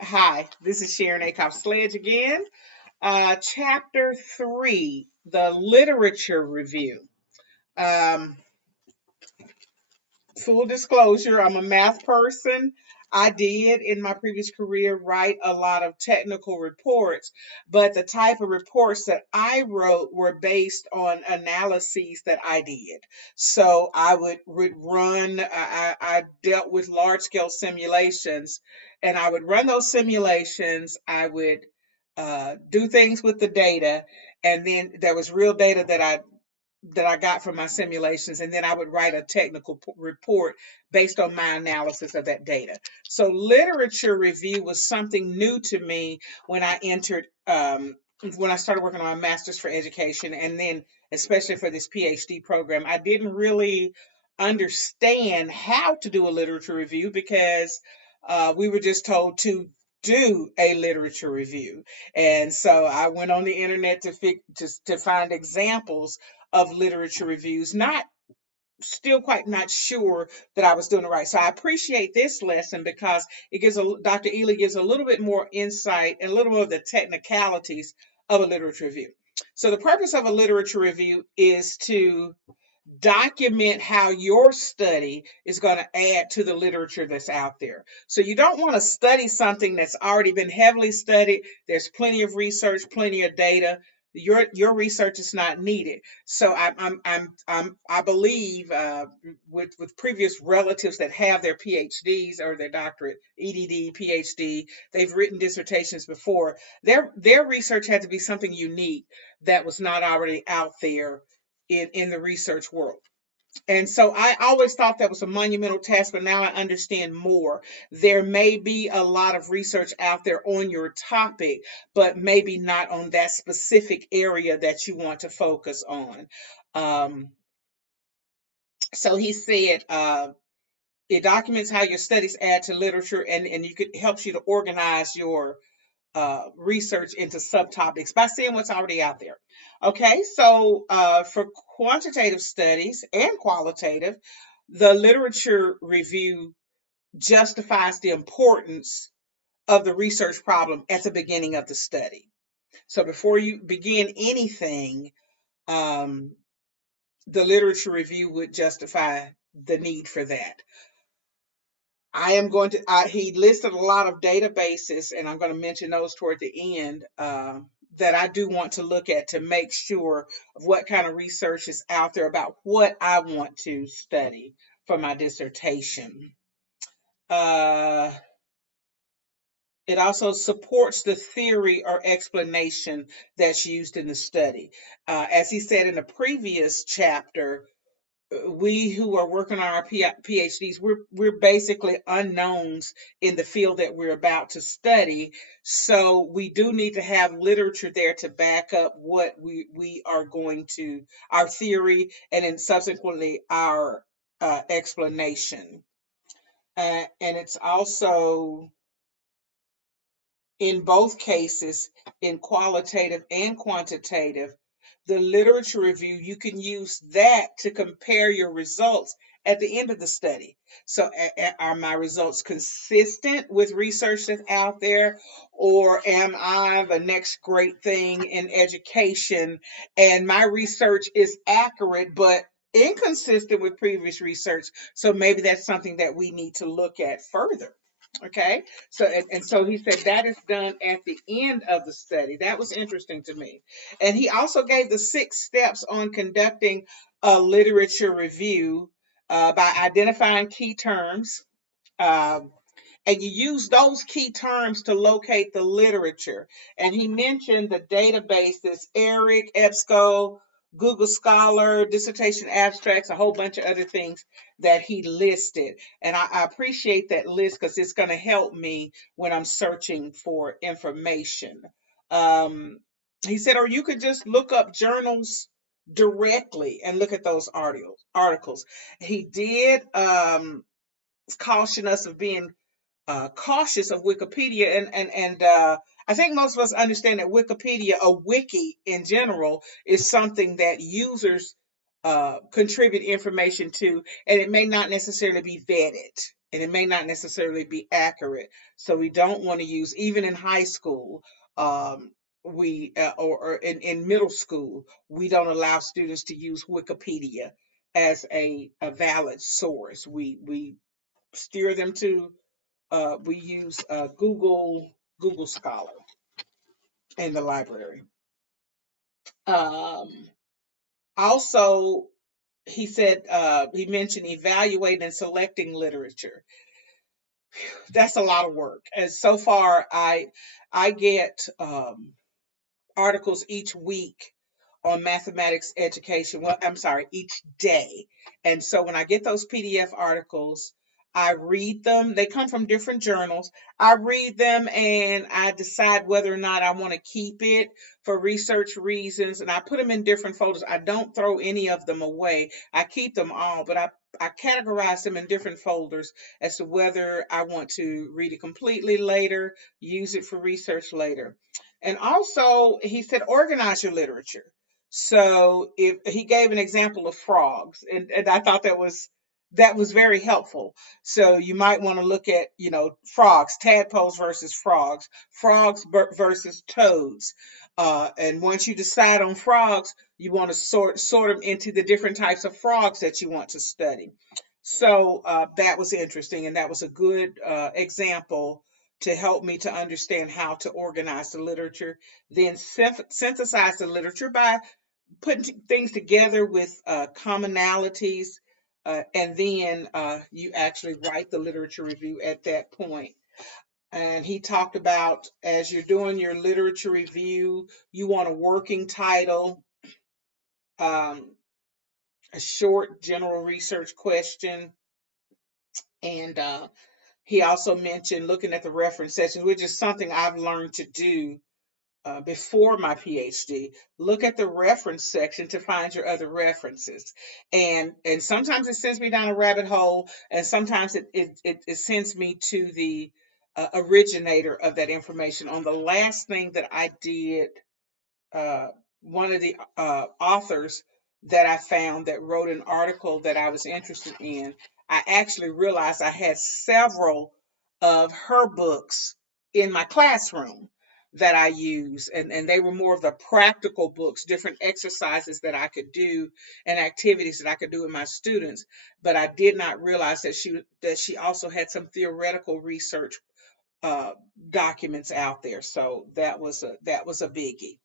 Hi, this is Sharon Acoff-Sledge again. Chapter 3, the literature review. Um, Full disclosure, I'm a math person. I did in my previous career write a lot of technical reports, but the type of reports that I wrote were based on analyses that I did. So I would run, I dealt with large scale simulations, and I would run those simulations. I would do things with the data, and then there was real data that I got from my simulations, and then I would write a technical report based on my analysis of that data. So literature review was something new to me when I entered, when I started working on a master's for education, and then especially for this PhD program. I didn't really understand how to do a literature review because we were just told to do a literature review. And so I went on the internet to find examples of literature reviews, not still quite not sure that I was doing it right. So I appreciate this lesson because it gives Dr. Ely gives a little bit more insight and a little more of the technicalities of a literature review. So the purpose of a literature review is to document how your study is going to add to the literature that's out there. So you don't want to study something that's already been heavily studied. There's plenty of research, plenty of data. Your research is not needed. So I believe with previous relatives that have their PhDs or their doctorate, EDD, PhD, they've written dissertations before. Their research had to be something unique that was not already out there in the research world. And so I always thought that was a monumental task, but now I understand more. There may be a lot of research out there on your topic, but maybe not on that specific area that you want to focus on. Um, so he said, it documents how your studies add to literature, and you could helps you to organize your research into subtopics by seeing what's already out there. Okay, so for quantitative studies and qualitative, the literature review justifies the importance of the research problem at the beginning of the study. So before you begin anything, um, the literature review would justify the need for that. I am going to, he listed a lot of databases, and I'm going to mention those toward the end, that I do want to look at to make sure of what kind of research is out there about what I want to study for my dissertation. Uh, it also supports the theory or explanation that's used in the study. As he said in the previous chapter, we who are working on our PhDs, we're basically unknowns in the field that we're about to study. So we do need to have literature there to back up what we are going to, our theory, and then subsequently our explanation. And it's also in both cases, in qualitative and quantitative, the literature review, you can use that to compare your results at the end of the study. So, are my results consistent with research that's out there, or am I the next great thing in education and my research is accurate but inconsistent with previous research? So, maybe that's something that we need to look at further. Okay, so and so he said that is done at the end of the study. That was interesting to me. And he also gave the 6 steps on conducting a literature review by identifying key terms. Um, and you use those key terms to locate the literature. And he mentioned the databases, ERIC, EBSCO, Google Scholar, dissertation abstracts, a whole bunch of other things that he listed. And I appreciate that list because it's going to help me when I'm searching for information. Um, he said, or you could just look up journals directly and look at those articles. He did caution us of being cautious of Wikipedia, and I think most of us understand that Wikipedia, a wiki in general, is something that users contribute information to, and it may not necessarily be vetted, and it may not necessarily be accurate. So we don't want to use, even in high school, we or in middle school, we don't allow students to use Wikipedia as a valid source. We steer them to we use Google Scholar in the library. Um, Also, he said he mentioned evaluating and selecting literature. That's a lot of work. And so far, I get articles each week on mathematics education. Well, I'm sorry, each day. And so when I get those PDF articles, I read them. They come from different journals. I read them and I decide whether or not I want to keep it for research reasons. And I put them in different folders. I don't throw any of them away. I keep them all, but I categorize them in different folders as to whether I want to read it completely later, use it for research later. And also, he said, organize your literature. So if he gave an example of frogs, and I thought that was very helpful. So you might want to look at, frogs, tadpoles versus frogs, frogs versus toads. And once you decide on frogs, you want to sort them into the different types of frogs that you want to study. So that was interesting, and that was a good example to help me to understand how to organize the literature, then synthesize the literature by putting things together with commonalities, and then you actually write the literature review at that point. And he talked about, as you're doing your literature review, you want a working title, um, a short general research question, and he also mentioned looking at the reference sections, which is something I've learned to do before my PhD. Look at the reference section to find your other references, and sometimes it sends me down a rabbit hole, and sometimes it sends me to the originator of that information. On the last thing that I did, uh, one of the authors that I found that wrote an article that I was interested in, I actually realized I had several of her books in my classroom that I use, and they were more of the practical books, different exercises that I could do and activities that I could do with my students. But I did not realize that she also had some theoretical research uh, documents out there. So that was a biggie.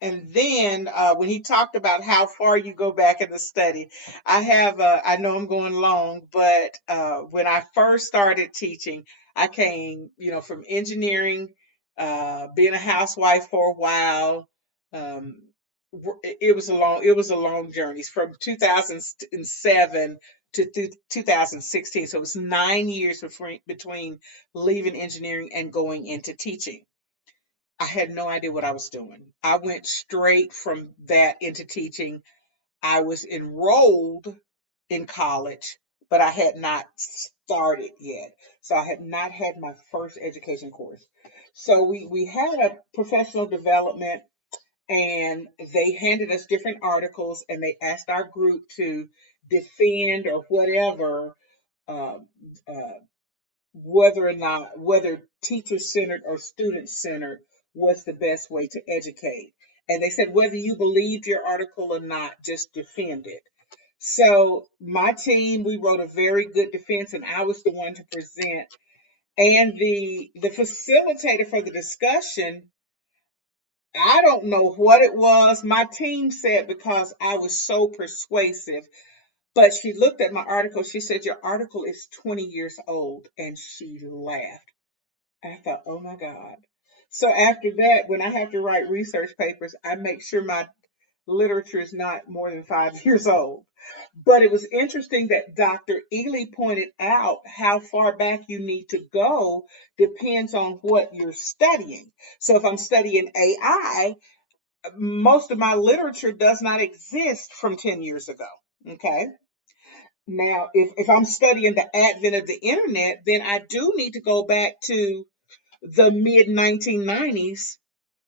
And then when he talked about how far you go back in the study, I know I'm going long, but when I first started teaching, I came, from engineering, being a housewife for a while. Um, it was a long journey from 2007 to 2016. So it was 9 years between leaving engineering and going into teaching. I had no idea what I was doing. I went straight from that into teaching. I was enrolled in college, but I had not started yet. So I had not had my first education course. So we had a professional development, and they handed us different articles, and they asked our group to defend or whatever, uh, uh, whether teacher centered or student centered was the best way to educate. And they said whether you believed your article or not, just defend it. So my team, we wrote a very good defense, and I was the one to present. And the facilitator for the discussion, I don't know what it was. My team said because I was so persuasive, but she looked at my article. She said, "Your article is 20 years old," and she laughed. I thought, oh my God. So after that, when I have to write research papers, I make sure my literature is not more than 5 years old. But it was interesting that Dr. Ely pointed out how far back you need to go depends on what you're studying. So if I'm studying AI, most of my literature does not exist from 10 years ago. Okay. Now, if I'm studying the advent of the internet, then I do need to go back to the mid 1990s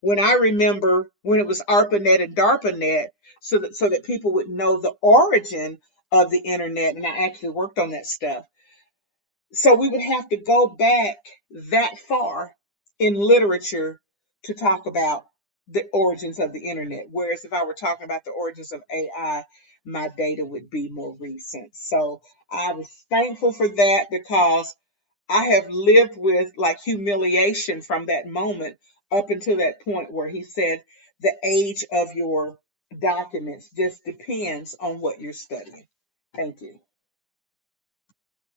when I remember when it was ARPANET and DARPANET. so that people would know the origin of the internet. And I actually worked on that stuff. So we would have to go back that far in literature to talk about the origins of the internet. Whereas if I were talking about the origins of AI, my data would be more recent. So I was thankful for that because I have lived with like humiliation from that moment up until that point where he said the age of your documents just depends on what you're studying. Thank you.